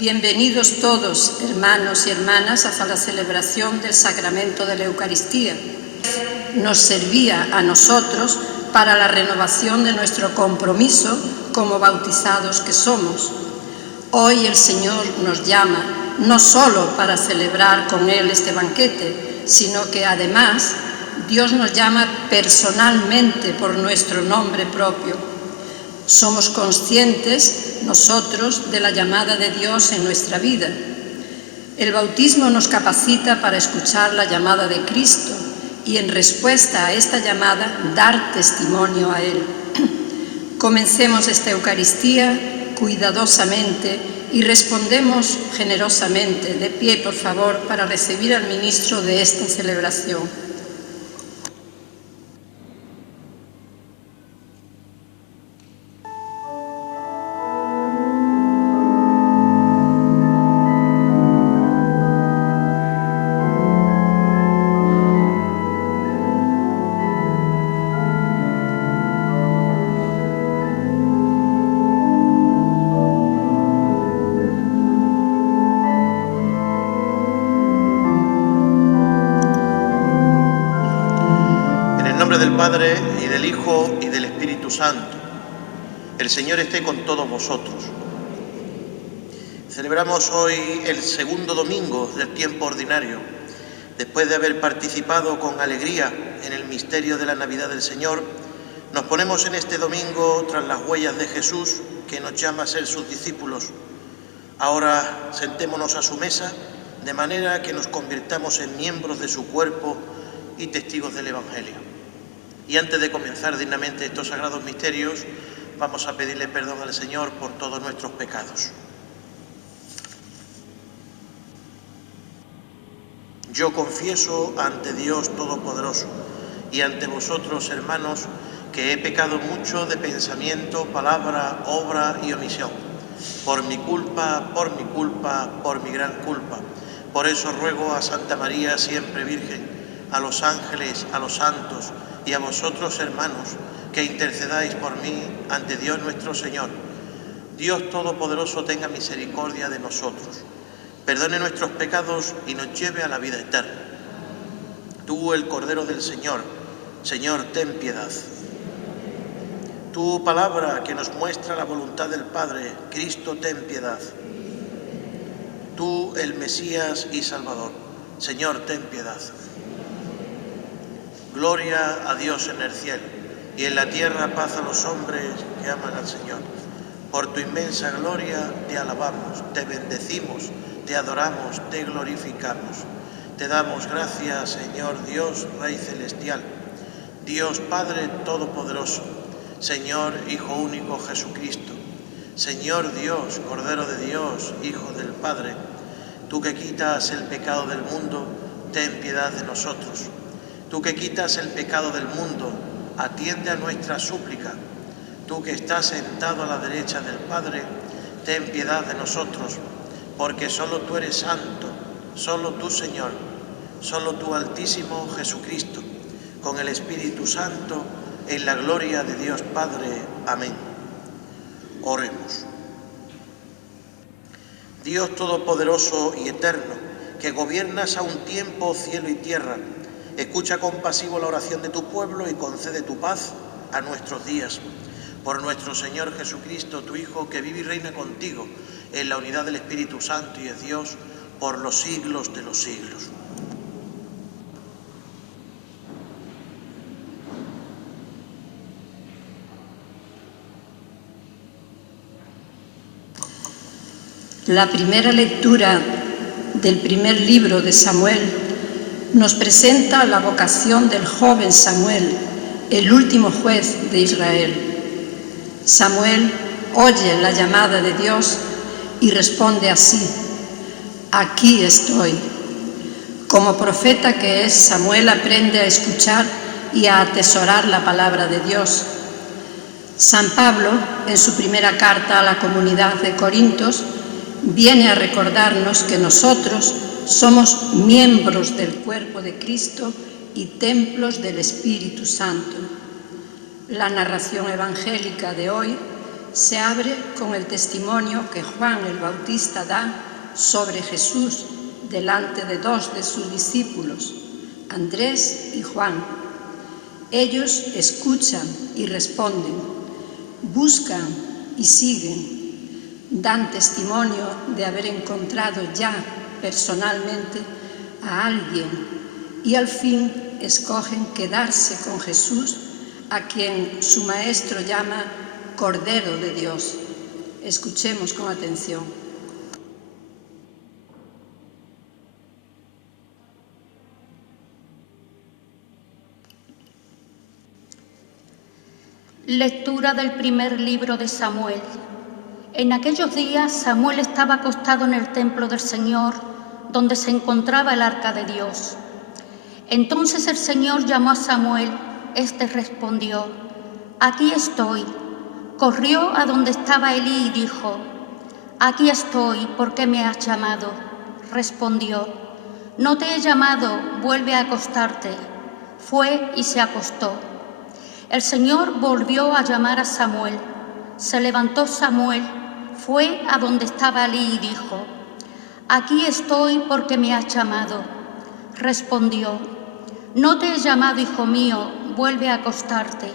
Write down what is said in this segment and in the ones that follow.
Bienvenidos todos, hermanos y hermanas, a la celebración del sacramento de la Eucaristía. Nos servía a nosotros para la renovación de nuestro compromiso como bautizados que somos. Hoy el Señor nos llama no solo para celebrar con Él este banquete, sino que además Dios nos llama personalmente por nuestro nombre propio. Somos conscientes nosotros de la llamada de Dios en nuestra vida. El bautismo nos capacita para escuchar la llamada de Cristo y en respuesta a esta llamada dar testimonio a Él. Comencemos esta Eucaristía cuidadosamente y respondemos generosamente. De pie, por favor, para recibir al ministro de esta celebración. Del Padre, y del Hijo, y del Espíritu Santo. El Señor esté con todos vosotros. Celebramos hoy el segundo domingo del tiempo ordinario, después de haber participado con alegría en el misterio de la Navidad del Señor. Nos ponemos en este domingo tras las huellas de Jesús, que nos llama a ser sus discípulos. Ahora sentémonos a su mesa, de manera que nos convirtamos en miembros de su cuerpo y testigos del Evangelio. Y antes de comenzar dignamente estos sagrados misterios, vamos a pedirle perdón al Señor por todos nuestros pecados. Yo confieso ante Dios Todopoderoso y ante vosotros, hermanos, que he pecado mucho de pensamiento, palabra, obra y omisión. Por mi culpa, por mi gran culpa. Por eso ruego a Santa María, siempre Virgen, a los ángeles, a los santos, y a vosotros, hermanos, que intercedáis por mí ante Dios nuestro Señor. Dios Todopoderoso tenga misericordia de nosotros, perdone nuestros pecados y nos lleve a la vida eterna. Tú, el Cordero del Señor, Señor, ten piedad. Tu palabra que nos muestra la voluntad del Padre, Cristo, ten piedad. Tú, el Mesías y Salvador, Señor, ten piedad. Gloria a Dios en el cielo, y en la tierra paz a los hombres que aman al Señor. Por tu inmensa gloria te alabamos, te bendecimos, te adoramos, te glorificamos. Te damos gracias, Señor Dios, Rey celestial, Dios Padre todopoderoso, Señor Hijo único Jesucristo, Señor Dios, Cordero de Dios, Hijo del Padre. Tú que quitas el pecado del mundo, ten piedad de nosotros. Tú que quitas el pecado del mundo, atiende a nuestra súplica. Tú que estás sentado a la derecha del Padre, ten piedad de nosotros, porque solo tú eres santo, solo tú, Señor, solo tú, Altísimo Jesucristo, con el Espíritu Santo, en la gloria de Dios Padre. Amén. Oremos. Dios Todopoderoso y Eterno, que gobiernas a un tiempo cielo y tierra, escucha compasivo la oración de tu pueblo y concede tu paz a nuestros días. Por nuestro Señor Jesucristo, tu Hijo, que vive y reina contigo en la unidad del Espíritu Santo y es Dios por los siglos de los siglos. La primera lectura del primer libro de Samuel nos presenta la vocación del joven Samuel, el último juez de Israel. Samuel oye la llamada de Dios y responde así: aquí estoy. Como profeta que es, Samuel aprende a escuchar y a atesorar la palabra de Dios. San Pablo, en su primera carta a la comunidad de Corintios, viene a recordarnos que nosotros somos miembros del cuerpo de Cristo y templos del Espíritu Santo. La narración evangélica de hoy se abre con el testimonio que Juan el Bautista da sobre Jesús delante de dos de sus discípulos, Andrés y Juan. Ellos escuchan y responden, buscan y siguen, dan testimonio de haber encontrado ya personalmente a alguien y al fin escogen quedarse con Jesús, a quien su maestro llama Cordero de Dios. Escuchemos con atención. Lectura del primer libro de Samuel. En aquellos días Samuel estaba acostado en el templo del Señor, donde se encontraba el arca de Dios. Entonces el Señor llamó a Samuel. Este respondió, «Aquí estoy». Corrió a donde estaba Elí y dijo, «Aquí estoy, ¿por qué me has llamado?». Respondió, «No te he llamado, vuelve a acostarte». Fue y se acostó. El Señor volvió a llamar a Samuel. Se levantó Samuel, fue a donde estaba Elí y dijo, «Aquí estoy porque me has llamado». Respondió, «No te he llamado, hijo mío, vuelve a acostarte».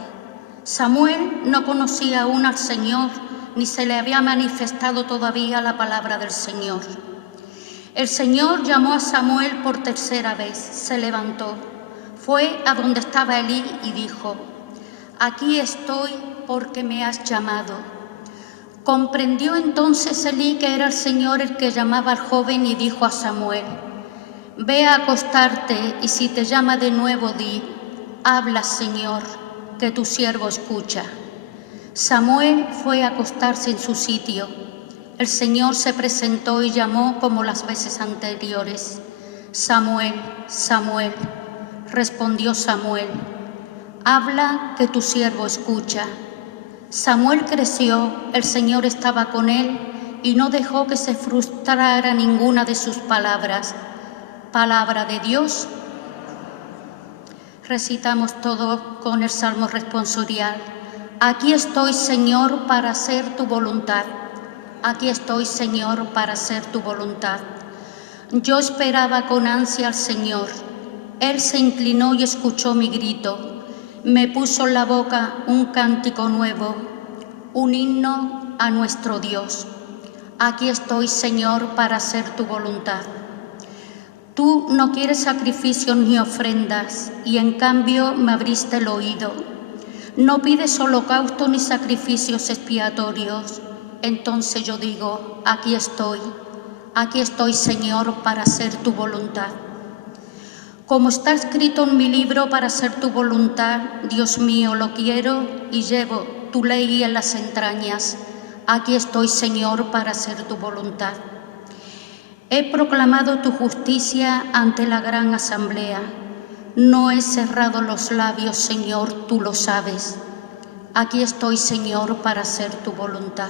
Samuel no conocía aún al Señor, ni se le había manifestado todavía la palabra del Señor. El Señor llamó a Samuel por tercera vez, se levantó, fue a donde estaba Elí y dijo, «Aquí estoy porque me has llamado». Comprendió entonces Elí que era el Señor el que llamaba al joven y dijo a Samuel, «Ve a acostarte y si te llama de nuevo di, habla Señor, que tu siervo escucha». Samuel fue a acostarse en su sitio. El Señor se presentó y llamó como las veces anteriores, «Samuel, Samuel». Respondió Samuel, «Habla, que tu siervo escucha». Samuel creció, el Señor estaba con él y no dejó que se frustrara ninguna de sus palabras. Palabra de Dios. Recitamos todo con el Salmo responsorial. Aquí estoy, Señor, para hacer tu voluntad. Aquí estoy, Señor, para hacer tu voluntad. Yo esperaba con ansia al Señor. Él se inclinó y escuchó mi grito. Me puso en la boca un cántico nuevo, un himno a nuestro Dios. Aquí estoy, Señor, para hacer tu voluntad. Tú no quieres sacrificios ni ofrendas, y en cambio me abriste el oído. No pides holocausto ni sacrificios expiatorios. Entonces yo digo, aquí estoy, Señor, para hacer tu voluntad. Como está escrito en mi libro, para hacer tu voluntad, Dios mío, lo quiero y llevo tu ley en las entrañas. Aquí estoy, Señor, para hacer tu voluntad. He proclamado tu justicia ante la gran asamblea. No he cerrado los labios, Señor, tú lo sabes. Aquí estoy, Señor, para hacer tu voluntad.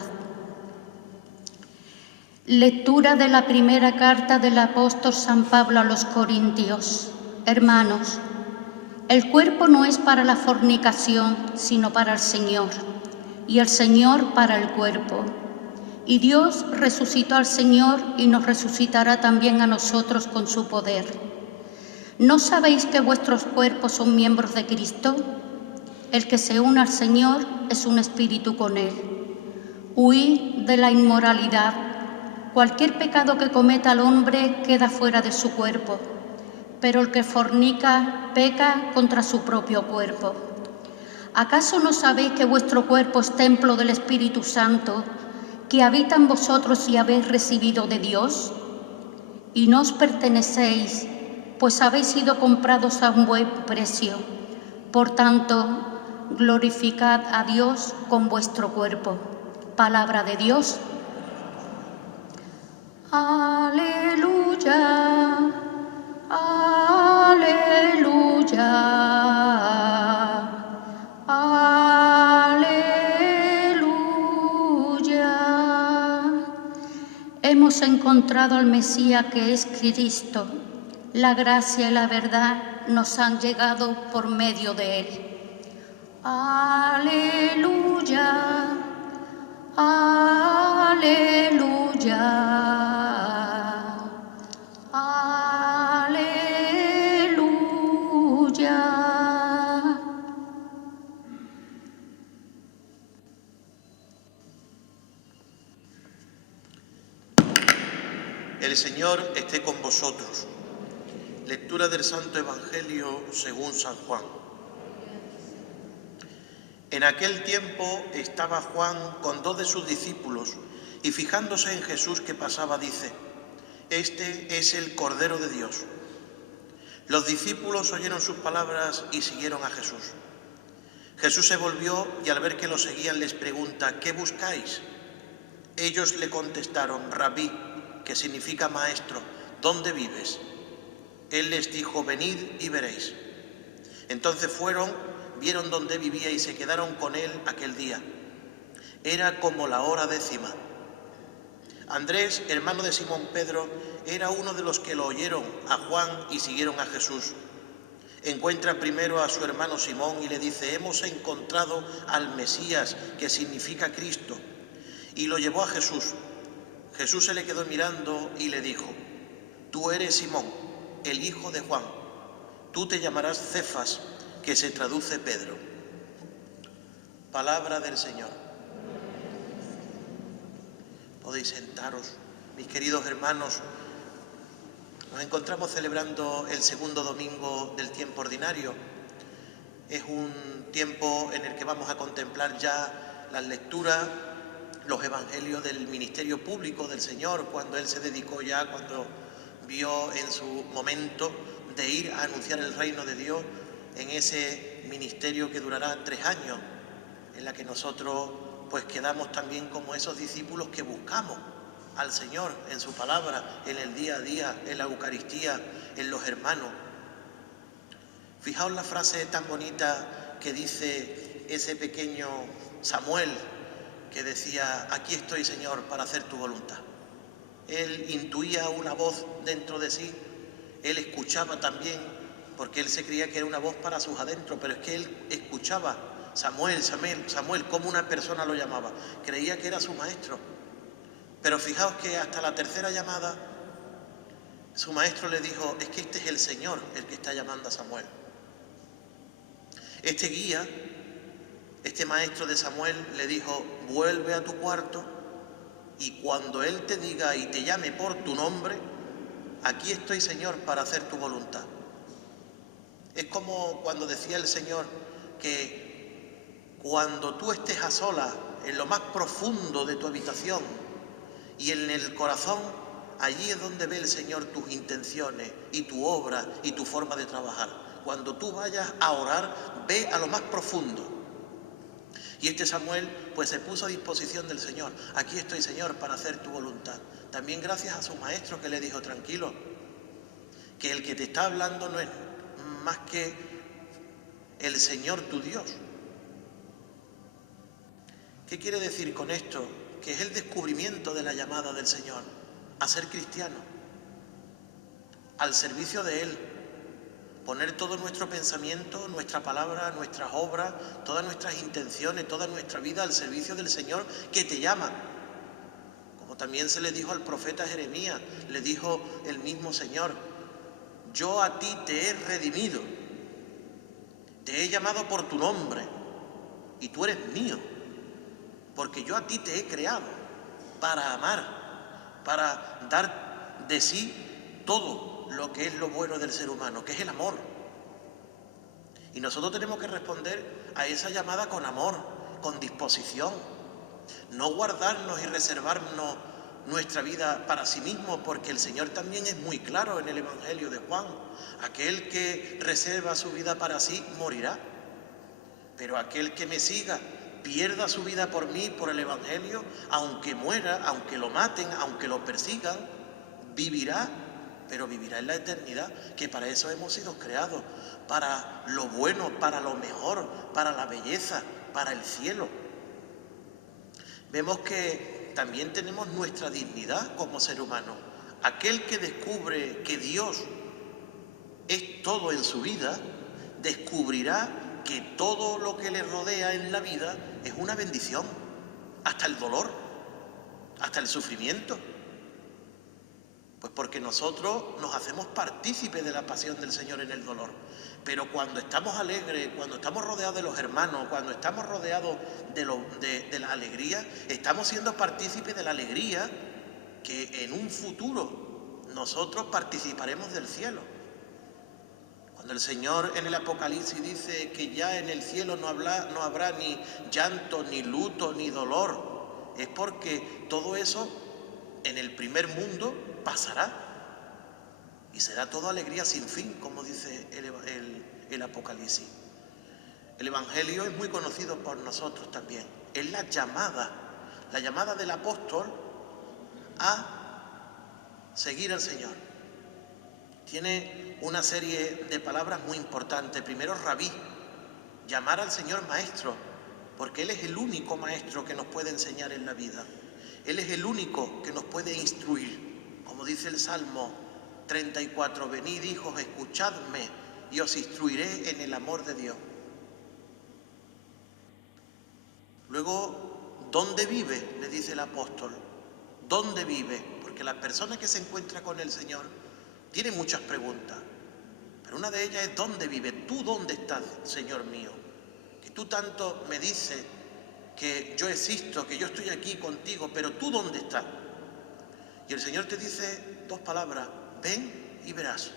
Lectura de la primera carta del apóstol San Pablo a los Corintios. Hermanos, el cuerpo no es para la fornicación, sino para el Señor, y el Señor para el cuerpo. Y Dios resucitó al Señor y nos resucitará también a nosotros con su poder. ¿No sabéis que vuestros cuerpos son miembros de Cristo? El que se une al Señor es un espíritu con Él. Huid de la inmoralidad. Cualquier pecado que cometa el hombre queda fuera de su cuerpo, pero el que fornica peca contra su propio cuerpo. ¿Acaso no sabéis que vuestro cuerpo es templo del Espíritu Santo, que habita en vosotros y habéis recibido de Dios? Y no os pertenecéis, pues habéis sido comprados a un buen precio. Por tanto, glorificad a Dios con vuestro cuerpo. Palabra de Dios. Aleluya, aleluya, aleluya. Hemos encontrado al Mesías, que es Cristo. La gracia y la verdad nos han llegado por medio de Él. Aleluya, Aleluya. Aleluya. El Señor esté con vosotros. Lectura del Santo Evangelio según San Juan. En aquel tiempo estaba Juan con 2 de sus discípulos y fijándose en Jesús que pasaba dice: «Este es el Cordero de Dios». Los discípulos oyeron sus palabras y siguieron a Jesús. Jesús se volvió y al ver que lo seguían les pregunta: «¿Qué buscáis?». Ellos le contestaron: «Rabí», que significa maestro, ¿dónde vives? Él les dijo: «Venid y veréis». Entonces fueron, vieron dónde vivía y se quedaron con él aquel día. Era como la hora 10:00. Andrés, hermano de Simón Pedro, era uno de los que lo oyeron a Juan y siguieron a Jesús. Encuentra primero a su hermano Simón y le dice: «Hemos encontrado al Mesías», que significa Cristo, y lo llevó a Jesús. Jesús se le quedó mirando y le dijo: «Tú eres Simón, el hijo de Juan. Tú te llamarás Cefas», que se traduce Pedro. Palabra del Señor. Podéis sentaros, mis queridos hermanos. Nos encontramos celebrando el segundo domingo del tiempo ordinario. Es un tiempo en el que vamos a contemplar ya las lecturas, los evangelios del ministerio público del Señor, cuando Él se dedicó ya, cuando vio en su momento de ir a anunciar el reino de Dios en ese ministerio que durará 3 años, en la que nosotros pues quedamos también como esos discípulos que buscamos al Señor en su palabra, en el día a día, en la Eucaristía, en los hermanos. Fijaos la frase tan bonita que dice ese pequeño Samuel, que decía: «Aquí estoy, Señor, para hacer tu voluntad». Él intuía una voz dentro de sí, él escuchaba también, porque él se creía que era una voz para sus adentros, pero es que él escuchaba: «Samuel, Samuel, Samuel», como una persona lo llamaba, creía que era su maestro. Pero fijaos que hasta la 3ª llamada, su maestro le dijo: «Es que este es el Señor el que está llamando a Samuel». Este guía, este maestro de Samuel, le dijo: «Vuelve a tu cuarto y cuando él te diga y te llame por tu nombre, aquí estoy, Señor, para hacer tu voluntad». Es como cuando decía el Señor que cuando tú estés a solas en lo más profundo de tu habitación y en el corazón, allí es donde ve el Señor tus intenciones y tu obra y tu forma de trabajar. Cuando tú vayas a orar, ve a lo más profundo. Y este Samuel pues se puso a disposición del Señor. «Aquí estoy, Señor, para hacer tu voluntad». También gracias a su maestro, que le dijo: «Tranquilo, que el que te está hablando no es más que el Señor tu Dios». ¿Qué quiere decir con esto? Que es el descubrimiento de la llamada del Señor a ser cristiano, al servicio de Él, poner todo nuestro pensamiento, nuestra palabra, nuestras obras, todas nuestras intenciones, toda nuestra vida al servicio del Señor que te llama. Como también se le dijo al profeta Jeremías, le dijo el mismo Señor: «Yo a ti te he redimido, te he llamado por tu nombre y tú eres mío, porque yo a ti te he creado para amar, para dar de sí todo lo que es lo bueno del ser humano, que es el amor». Y nosotros tenemos que responder a esa llamada con amor, con disposición, no guardarnos y reservarnos nuestra vida para sí mismo, porque el Señor también es muy claro en el Evangelio de Juan: aquel que reserva su vida para sí morirá, pero aquel que me siga, pierda su vida por mí, por el Evangelio, aunque muera, aunque lo maten, aunque lo persigan, vivirá, pero vivirá en la eternidad, que para eso hemos sido creados, para lo bueno, para lo mejor, para la belleza, para el cielo. Vemos que también tenemos nuestra dignidad como ser humano. Aquel que descubre que Dios es todo en su vida, descubrirá que todo lo que le rodea en la vida es una bendición. hasta el dolor, hasta el sufrimiento. Pues porque nosotros nos hacemos partícipes de la pasión del Señor en el dolor. Pero cuando estamos alegres, cuando estamos rodeados de los hermanos, cuando estamos rodeados de la alegría, estamos siendo partícipes de la alegría que en un futuro nosotros participaremos del cielo. Cuando el Señor en el Apocalipsis dice que ya en el cielo no habrá ni llanto, ni luto, ni dolor, es porque todo eso en el primer mundo pasará y será todo alegría sin fin, como dice el Apocalipsis. El Evangelio es muy conocido por nosotros también. Es la llamada del apóstol a seguir al Señor. Tiene una serie de palabras muy importantes. Primero, rabí, llamar al Señor maestro, porque Él es el único maestro que nos puede enseñar en la vida. Él es el único que nos puede instruir. Como dice el Salmo 34, venid hijos, escuchadme y os instruiré en el amor de Dios. Luego, ¿dónde vive?, le dice el apóstol. ¿Dónde vive? Porque la persona que se encuentra con el Señor tiene muchas preguntas, pero una de ellas es ¿dónde vive? ¿Tú dónde estás, Señor mío? Que tú tanto me dices que yo existo, que yo estoy aquí contigo, pero ¿tú dónde estás? Y el Señor te dice dos palabras: ven y verás.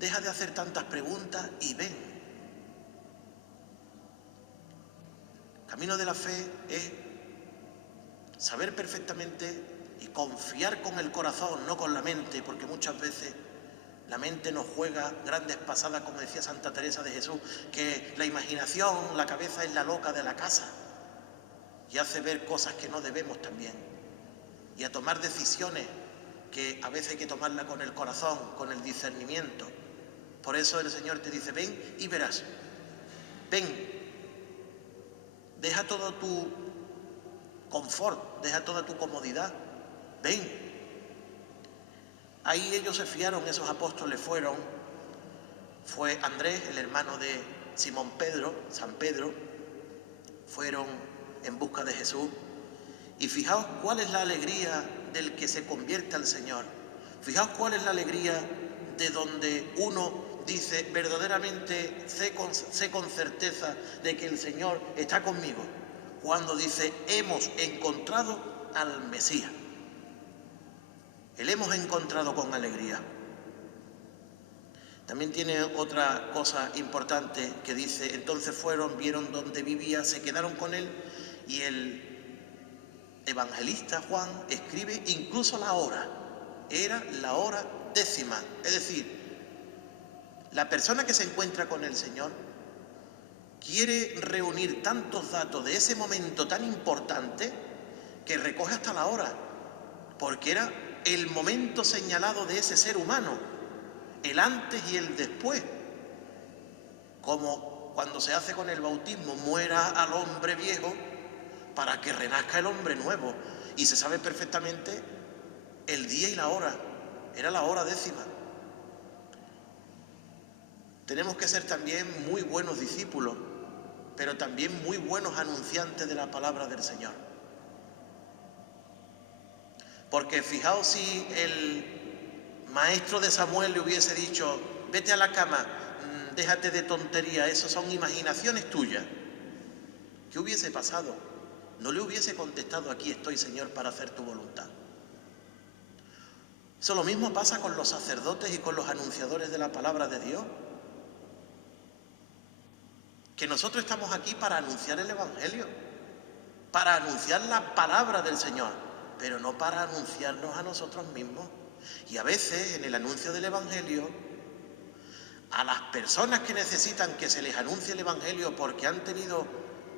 Deja de hacer tantas preguntas y ven. Camino de la fe es saber perfectamente y confiar con el corazón, no con la mente, porque muchas veces la mente nos juega grandes pasadas, como decía Santa Teresa de Jesús, que la imaginación, la cabeza es la loca de la casa y hace ver cosas que no debemos también, y a tomar decisiones que a veces hay que tomarlas con el corazón, con el discernimiento. Por eso el Señor te dice, ven y verás, ven, deja todo tu confort, deja toda tu comodidad, ven. Ahí ellos se fiaron, esos apóstoles fue Andrés, el hermano de Simón Pedro, San Pedro, fueron en busca de Jesús. Y fijaos cuál es la alegría del que se convierte al Señor. Fijaos cuál es la alegría de donde uno dice, verdaderamente sé con certeza de que el Señor está conmigo. Cuando dice, hemos encontrado al Mesías. El hemos encontrado con alegría. También tiene otra cosa importante que dice, entonces fueron, vieron dónde vivía, se quedaron con él, y el evangelista Juan escribe incluso la hora. Era la hora 10ª. Es decir, la persona que se encuentra con el Señor quiere reunir tantos datos de ese momento tan importante que recoge hasta la hora, porque era el momento señalado de ese ser humano, el antes y el después, como cuando se hace con el bautismo, muera al hombre viejo para que renazca el hombre nuevo, y se sabe perfectamente el día y la hora, era la hora 10ª. Tenemos que ser también muy buenos discípulos, pero también muy buenos anunciantes de la palabra del Señor. Porque fijaos si el maestro de Samuel le hubiese dicho, vete a la cama, déjate de tontería, eso son imaginaciones tuyas. ¿Qué hubiese pasado? No le hubiese contestado, aquí estoy, Señor, para hacer tu voluntad. Eso lo mismo pasa con los sacerdotes y con los anunciadores de la palabra de Dios. Que nosotros estamos aquí para anunciar el Evangelio, para anunciar la palabra del Señor, pero no para anunciarnos a nosotros mismos. Y a veces en el anuncio del Evangelio, a las personas que necesitan que se les anuncie el Evangelio porque han tenido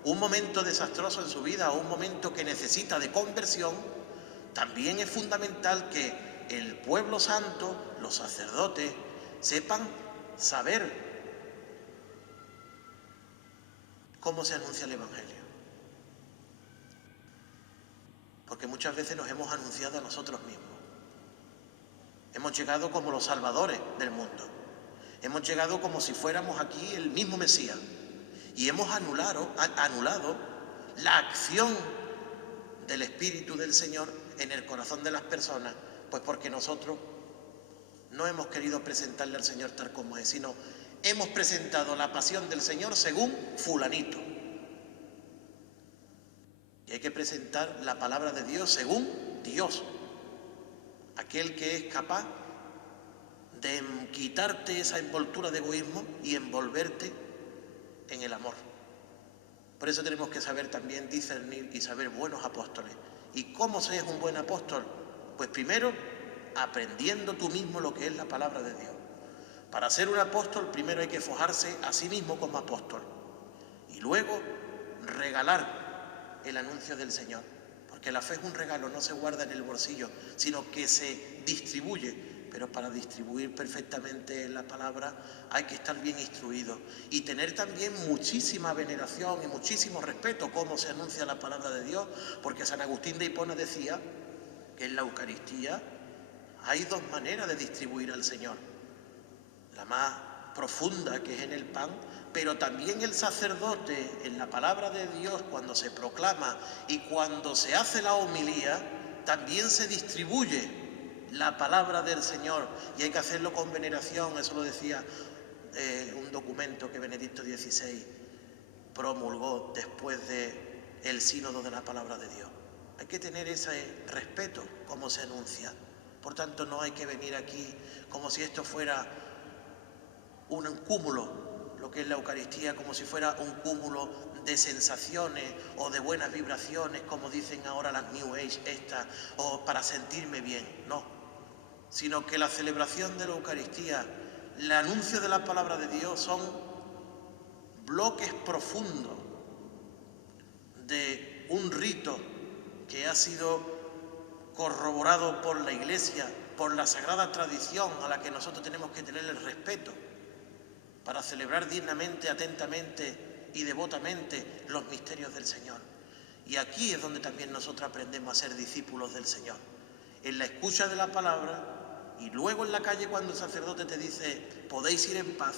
un momento desastroso en su vida o un momento que necesita de conversión, también es fundamental que el pueblo santo, los sacerdotes, sepan saber cómo se anuncia el Evangelio. Porque muchas veces nos hemos anunciado a nosotros mismos. Hemos llegado como los salvadores del mundo. Hemos llegado como si fuéramos aquí el mismo Mesías. Y hemos anulado la acción del Espíritu del Señor en el corazón de las personas, pues porque nosotros no hemos querido presentarle al Señor tal como es, sino hemos presentado la pasión del Señor según fulanito. Y hay que presentar la palabra de Dios según Dios, aquel que es capaz de quitarte esa envoltura de egoísmo y envolverte en el amor. Por eso tenemos que saber también discernir y saber buenos apóstoles. ¿Y cómo se es un buen apóstol? Pues primero, aprendiendo tú mismo lo que es la palabra de Dios. Para ser un apóstol, primero hay que forjarse a sí mismo como apóstol. Y luego, regalar el anuncio del Señor. Porque la fe es un regalo, no se guarda en el bolsillo, sino que se distribuye. Pero para distribuir perfectamente la palabra hay que estar bien instruido y tener también muchísima veneración y muchísimo respeto cómo se anuncia la palabra de Dios, porque San Agustín de Hipona decía que en la Eucaristía hay dos maneras de distribuir al Señor. La más profunda, que es en el pan, pero también el sacerdote en la palabra de Dios, cuando se proclama y cuando se hace la homilía, también se distribuye la palabra del Señor, y hay que hacerlo con veneración. Eso lo decía un documento que Benedicto XVI promulgó después del sínodo de la palabra de Dios. Hay que tener ese respeto como se anuncia. Por tanto, no hay que venir aquí como si esto fuera un cúmulo, lo que es la Eucaristía, como si fuera un cúmulo de sensaciones o de buenas vibraciones, como dicen ahora las New Age estas, o para sentirme bien. No, sino que la celebración de la Eucaristía, el anuncio de la palabra de Dios son bloques profundos de un rito que ha sido corroborado por la Iglesia, por la sagrada tradición a la que nosotros tenemos que tener el respeto para celebrar dignamente, atentamente y devotamente los misterios del Señor. Y aquí es donde también nosotros aprendemos a ser discípulos del Señor, en la escucha de la palabra. Y luego en la calle, cuando el sacerdote te dice, podéis ir en paz,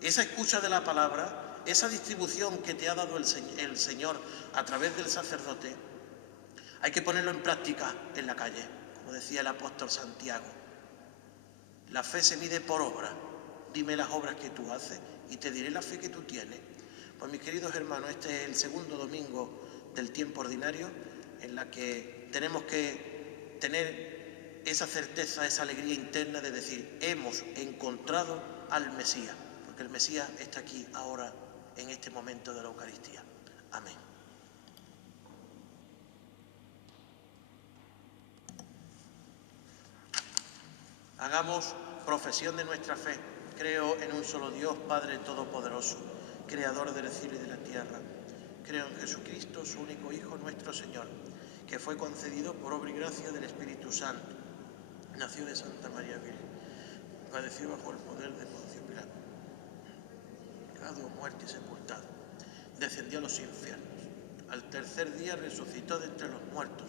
esa escucha de la palabra, esa distribución que te ha dado el Señor a través del sacerdote, hay que ponerlo en práctica en la calle, como decía el apóstol Santiago. La fe se mide por obra. Dime las obras que tú haces y te diré la fe que tú tienes. Pues mis queridos hermanos, este es el segundo domingo del tiempo ordinario, en la que tenemos que tener esa certeza, esa alegría interna de decir, hemos encontrado al Mesías, porque el Mesías está aquí ahora, en este momento de la Eucaristía. Amén. Hagamos profesión de nuestra fe. Creo en un solo Dios, Padre Todopoderoso, Creador del cielo y de la tierra. Creo en Jesucristo, su único Hijo, nuestro Señor, que fue concebido por obra y gracia del Espíritu Santo. Nació de Santa María Virgen, padeció bajo el poder de Poncio Pilato, pecado, muerte y sepultado, descendió a los infiernos, al tercer día resucitó de entre los muertos,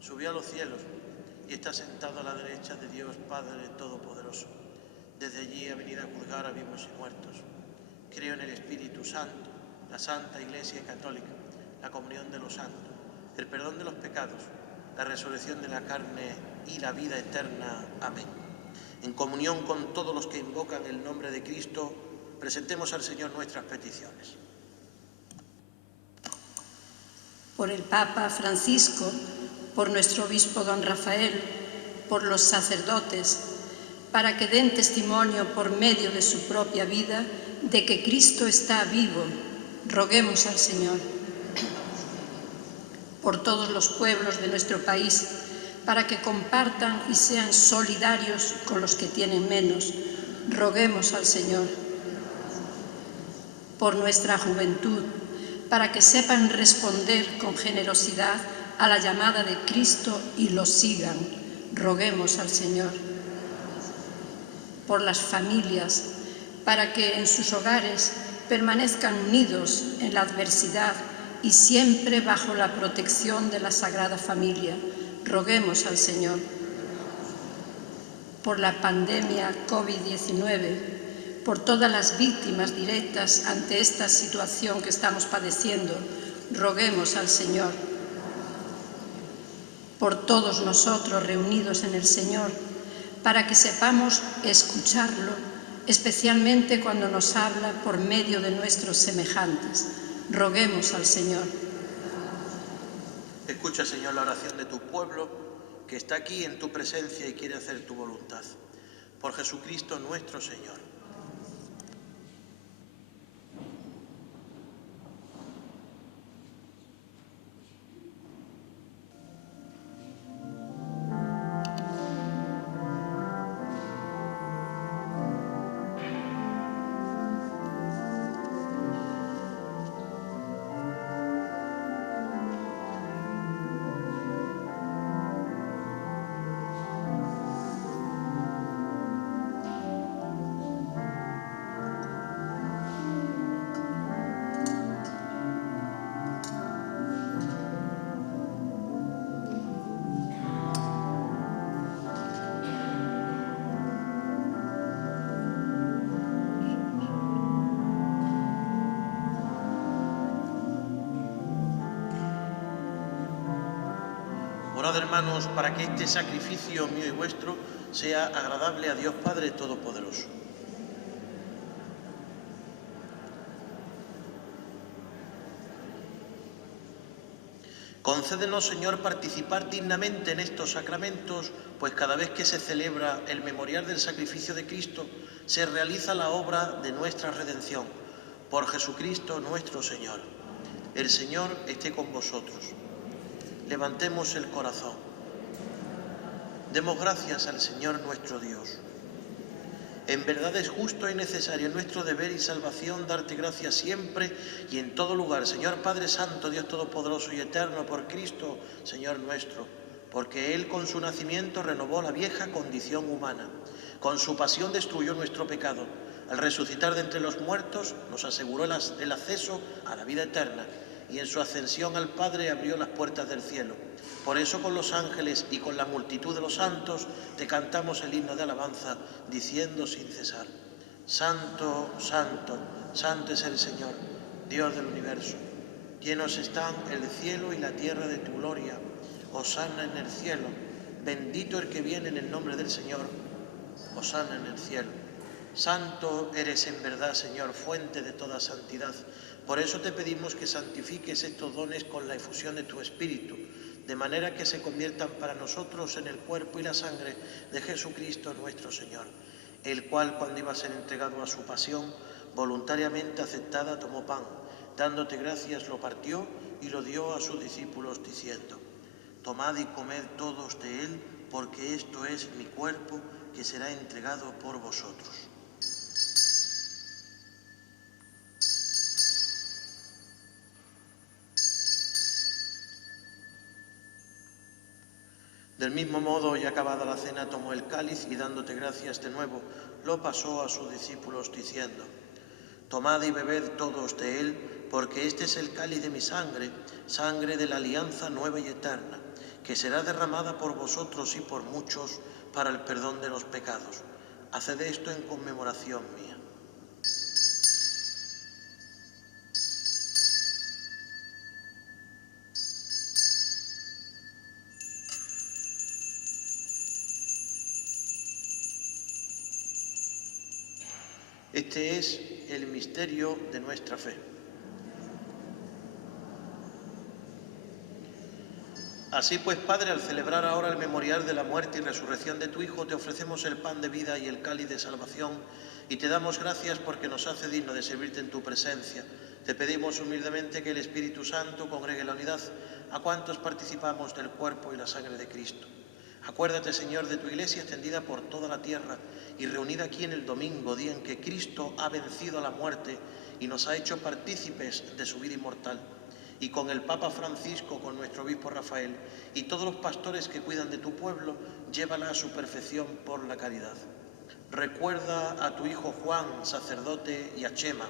subió a los cielos y está sentado a la derecha de Dios Padre Todopoderoso. Desde allí ha venido a juzgar a vivos y muertos. Creo en el Espíritu Santo, la Santa Iglesia Católica, la comunión de los santos, el perdón de los pecados, la resurrección de la carne y la vida eterna. Amén. En comunión con todos los que invocan el nombre de Cristo, presentemos al Señor nuestras peticiones. Por el Papa Francisco, por nuestro obispo don Rafael, por los sacerdotes, para que den testimonio por medio de su propia vida de que Cristo está vivo, roguemos al Señor. Por todos los pueblos de nuestro país, para que compartan y sean solidarios con los que tienen menos, roguemos al Señor. Por nuestra juventud, para que sepan responder con generosidad a la llamada de Cristo y lo sigan, roguemos al Señor. Por las familias, para que en sus hogares permanezcan unidos en la adversidad y siempre bajo la protección de la Sagrada Familia, roguemos al Señor. Por la pandemia COVID-19, por todas las víctimas directas ante esta situación que estamos padeciendo, roguemos al Señor. Por todos nosotros reunidos en el Señor, para que sepamos escucharlo, especialmente cuando nos habla por medio de nuestros semejantes. Roguemos al Señor. Escucha, Señor, la oración de tu pueblo, que está aquí en tu presencia y quiere hacer tu voluntad. Por Jesucristo nuestro Señor. Orad, hermanos, para que este sacrificio mío y vuestro sea agradable a Dios Padre Todopoderoso. Concédenos, Señor, participar dignamente en estos sacramentos, pues cada vez que se celebra el memorial del sacrificio de Cristo, se realiza la obra de nuestra redención. Por Jesucristo nuestro Señor. El Señor esté con vosotros. Levantemos el corazón. Demos gracias al Señor nuestro Dios. En verdad es justo y necesario nuestro deber y salvación darte gracias siempre y en todo lugar, Señor Padre Santo, Dios Todopoderoso y Eterno, por Cristo, Señor nuestro, porque Él con su nacimiento renovó la vieja condición humana, con su pasión destruyó nuestro pecado, al resucitar de entre los muertos nos aseguró el acceso a la vida eterna y en su ascensión al Padre abrió las puertas del cielo. Por eso con los ángeles y con la multitud de los santos te cantamos el himno de alabanza, diciendo sin cesar: Santo, santo, santo es el Señor, Dios del universo. Llenos están el cielo y la tierra de tu gloria. Hosana en el cielo. Bendito el que viene en el nombre del Señor. Hosana en el cielo. Santo eres en verdad, Señor, fuente de toda santidad. Por eso te pedimos que santifiques estos dones con la efusión de tu Espíritu, de manera que se conviertan para nosotros en el cuerpo y la sangre de Jesucristo nuestro Señor, el cual, cuando iba a ser entregado a su pasión, voluntariamente aceptada, tomó pan, dándote gracias, lo partió y lo dio a sus discípulos, diciendo: Tomad y comed todos de él, porque esto es mi cuerpo, que será entregado por vosotros. Del mismo modo, y acabada la cena, tomó el cáliz y dándote gracias de nuevo, lo pasó a sus discípulos diciendo: Tomad y bebed todos de él, porque este es el cáliz de mi sangre, sangre de la alianza nueva y eterna, que será derramada por vosotros y por muchos para el perdón de los pecados. Haced esto en conmemoración mía. Este es el misterio de nuestra fe. Así pues, Padre, al celebrar ahora el memorial de la muerte y resurrección de tu Hijo, te ofrecemos el pan de vida y el cáliz de salvación, y te damos gracias porque nos hace digno de servirte en tu presencia. Te pedimos humildemente que el Espíritu Santo congregue la unidad a cuantos participamos del cuerpo y la sangre de Cristo. Acuérdate, Señor, de tu Iglesia extendida por toda la tierra y reunida aquí en el domingo, día en que Cristo ha vencido a la muerte y nos ha hecho partícipes de su vida inmortal. Y con el Papa Francisco, con nuestro obispo Rafael y todos los pastores que cuidan de tu pueblo, llévala a su perfección por la caridad. Recuerda a tu hijo Juan, sacerdote, y a Chema,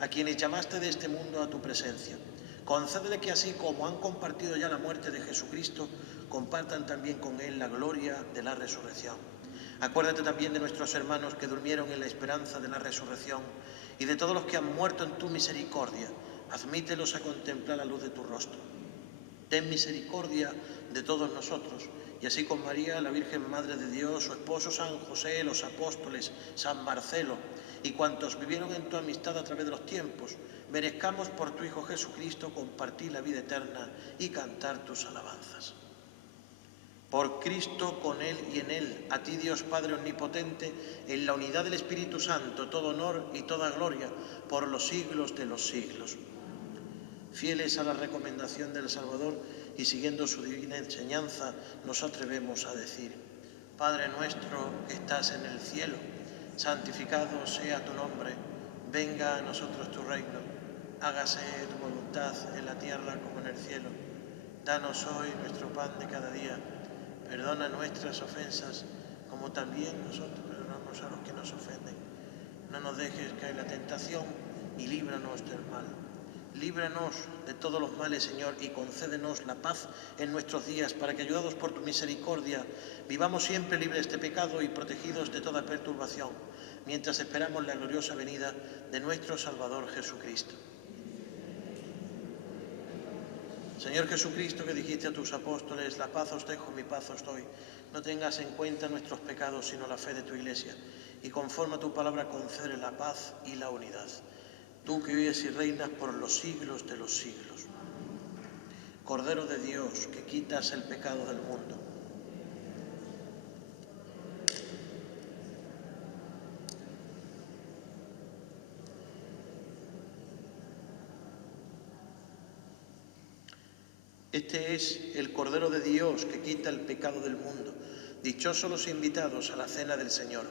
a quienes llamaste de este mundo a tu presencia. Concédele que así como han compartido ya la muerte de Jesucristo, compartan también con él la gloria de la resurrección. Acuérdate también de nuestros hermanos que durmieron en la esperanza de la resurrección y de todos los que han muerto en tu misericordia. admítelos a contemplar la luz de tu rostro. Ten misericordia de todos nosotros, y así con María, la Virgen Madre de Dios, su esposo San José, los apóstoles, San Marcelo y cuantos vivieron en tu amistad a través de los tiempos, merezcamos por tu Hijo Jesucristo compartir la vida eterna y cantar tus alabanzas. Por Cristo, con Él y en Él, a ti Dios Padre Omnipotente, en la unidad del Espíritu Santo, todo honor y toda gloria por los siglos de los siglos. Fieles a la recomendación del Salvador y siguiendo su divina enseñanza, nos atrevemos a decir: Padre nuestro que estás en el cielo, santificado sea tu nombre, venga a nosotros tu reino, hágase tu voluntad en la tierra como en el cielo. Danos hoy nuestro pan de cada día, perdona nuestras ofensas, como también nosotros perdonamos a los que nos ofenden. No nos dejes caer en la tentación y líbranos del mal. Líbranos de todos los males, Señor, y concédenos la paz en nuestros días, para que, ayudados por tu misericordia, vivamos siempre libres de pecado y protegidos de toda perturbación, mientras esperamos la gloriosa venida de nuestro Salvador Jesucristo. Señor Jesucristo, que dijiste a tus apóstoles: la paz os dejo, mi paz os doy. No tengas en cuenta nuestros pecados, sino la fe de tu Iglesia, y conforme a tu palabra concede la paz y la unidad. Tú que vives y reinas por los siglos de los siglos. Cordero de Dios, que quitas el pecado del mundo. Este es el Cordero de Dios que quita el pecado del mundo. Dichosos los invitados a la cena del Señor.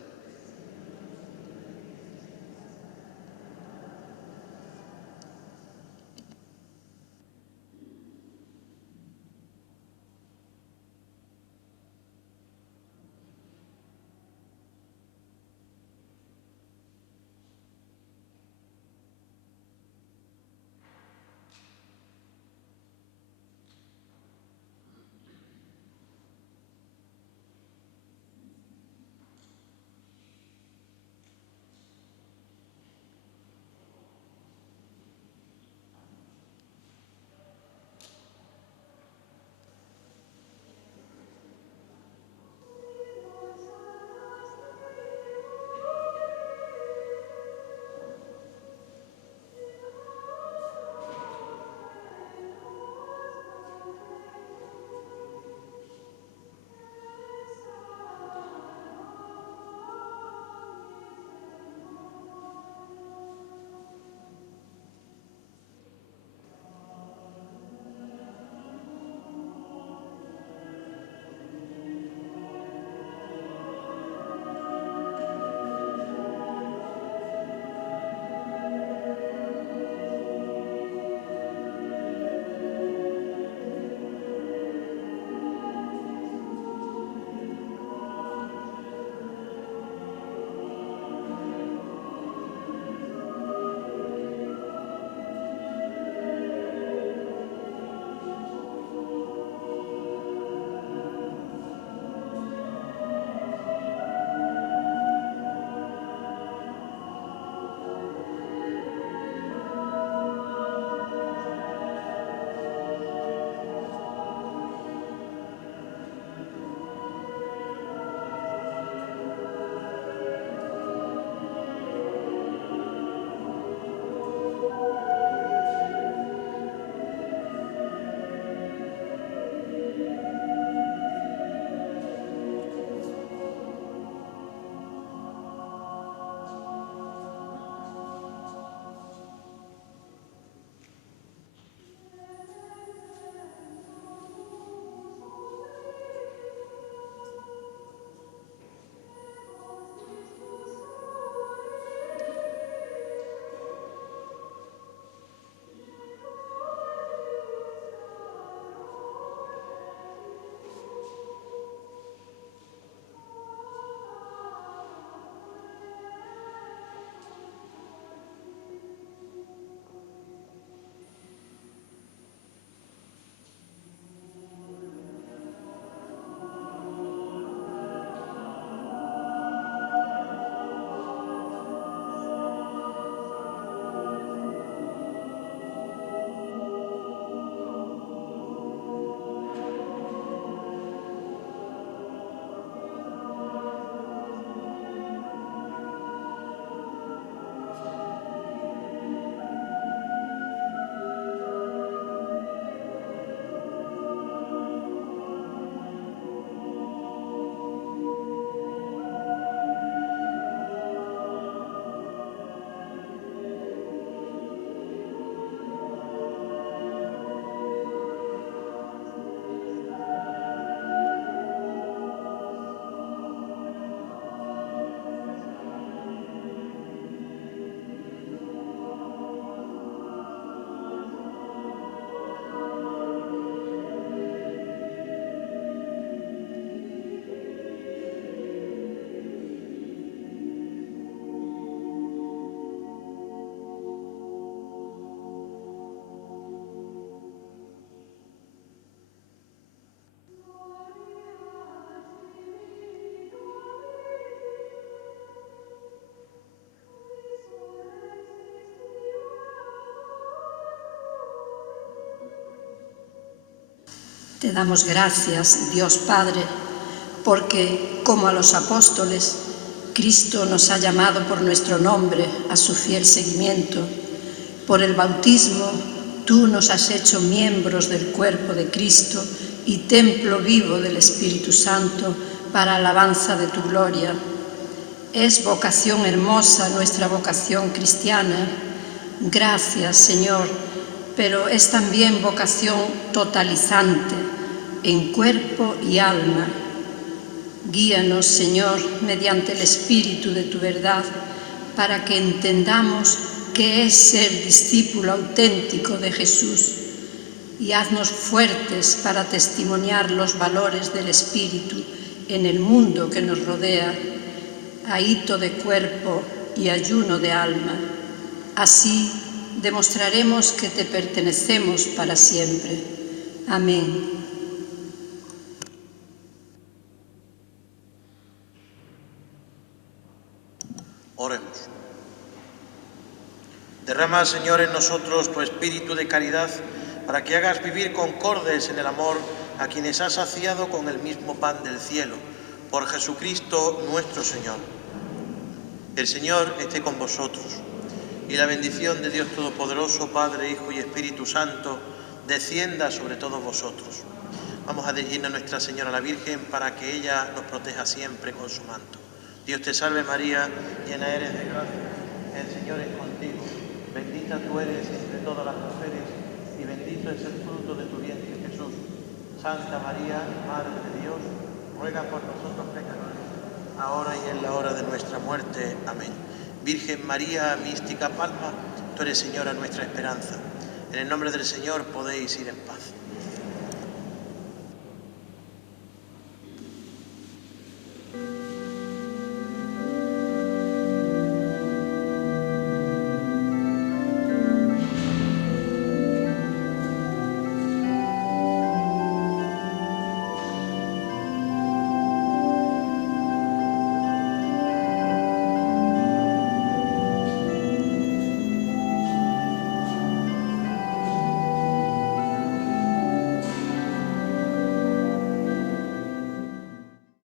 Te damos gracias, Dios Padre, porque, como a los apóstoles, Cristo nos ha llamado por nuestro nombre a su fiel seguimiento. Por el bautismo, tú nos has hecho miembros del cuerpo de Cristo y templo vivo del Espíritu Santo para alabanza de tu gloria. Es vocación hermosa nuestra vocación cristiana. Gracias, Señor, pero es también vocación totalizante en cuerpo y alma. Guíanos, Señor, mediante el Espíritu de tu verdad, para que entendamos qué es ser discípulo auténtico de Jesús, y haznos fuertes para testimoniar los valores del Espíritu en el mundo que nos rodea, ahito de cuerpo y ayuno de alma. Así demostraremos que te pertenecemos para siempre. Amén. Oremos. Derrama, Señor, en nosotros tu espíritu de caridad, para que hagas vivir concordes en el amor a quienes has saciado con el mismo pan del cielo, por Jesucristo nuestro Señor. El Señor esté con vosotros, y la bendición de Dios Todopoderoso, Padre, Hijo y Espíritu Santo, descienda sobre todos vosotros. Vamos a dirigirnos a Nuestra Señora la Virgen para que ella nos proteja siempre con su manto. Dios te salve María, llena eres de gracia, el Señor es contigo. Bendita tú eres entre todas las mujeres, y bendito es el fruto de tu vientre, Jesús. Santa María, Madre de Dios, ruega por nosotros pecadores, ahora y en la hora de nuestra muerte. Amén. Virgen María, mística palma, tú eres, Señora, nuestra esperanza. En el nombre del Señor podéis ir en paz.